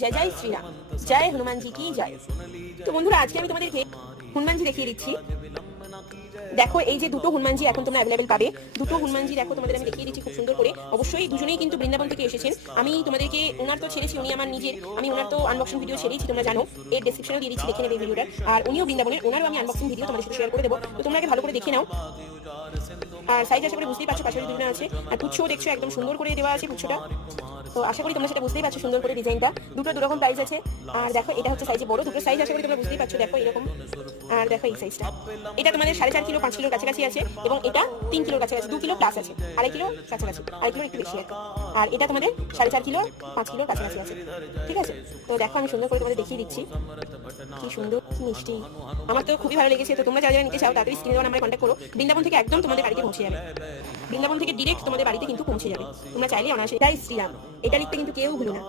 জয় জয় শ্রীরাম, জয় হনুমানজি কি জয়। তো বন্ধুরা, আজকে আমি তোমাদেরকে হনুমানজি দেখিয়ে দিচ্ছি। দেখো, এই যে দুটো হনুমানজি এখন তোমরা অ্যাভেলেবেল পাবে। দুটো হনুমানজি দেখো, তোমাদের আমি দেখিয়ে দিচ্ছি খুব সুন্দর করে। অবশ্যই দুজনেই কিন্তু বৃন্দাবন থেকে এসেছেন। আমি তোমাদেরকে ওনার তো ছেড়েছি, উনি আমার নিজের, আমি ওনার তো আনবক্সিং ভিডিও ছেড়েছি, তোমরা জানো। এর ডেসক্রিপশনে দিয়ে দিচ্ছি, দেখে নেবে ভিডিওটা। আর উনিও বৃন্দাবনের, ওনারও আমি আনবক্সিং ভিডিও তোমাদের সাথে শেয়ার করে দেবো। তো তোমরা আগে ভালো করে দেখে নাও। আর সাইজ আশা করে বুঝতেই পারছো, পাশে দুজনে আছে। আর পুচ্ছও দেখছো একদম সুন্দর করে দেওয়া আছে পুচ্ছটা। তো আশা করি তোমরা সেটা বুঝতেই পারছো সুন্দর করে ডিজাইনটা। দুটো দুরকম প্রাইস আছে। আর দেখো, এটা হচ্ছে সাইজে বড়, দুটো সাইজ আশা করি তোমরা বুঝতেই পারছো। দেখো এরকম, আর দেখো এই সাইজটা। এটা তোমাদের 4.5 কিলো 5 কিলোর কাছাকাছি আছে, এবং এটা 3 কিলোর কাছাকাছি, 2 কিলো প্লাস আছে, 2.5 কিলো কাছাকাছি, 2.5 কিলো একটু বেশি আছে। আর এটা তোমাদের 4.5 কিলো 5 কিলোর কাছাকাছি আছে। ঠিক আছে, তো দেখো আমি সুন্দর করে তোমাদের দেখিয়ে দিচ্ছি। কি সুন্দর, কি মিষ্টি, আমার তো খুবই ভালো লেগেছে। তো তোমরা যারা যারা নিতে চাও তাড়াতাড়ি স্ক্রিনে দেওয়া নাম্বারে কন্ট্যাক্ট করো। বৃন্দাবন থেকে একদম তোমাদের বাড়িতে পৌঁছে যাবে। বৃন্দাবন থেকে ডিরেক্ট তোমাদের বাড়িতে কিন্তু পৌঁছে যাবে। তোমরা চাইলে অনায়াসে। জয় শ্রীরাম, এটা লিখতে কিন্তু কেউ ভুলো না।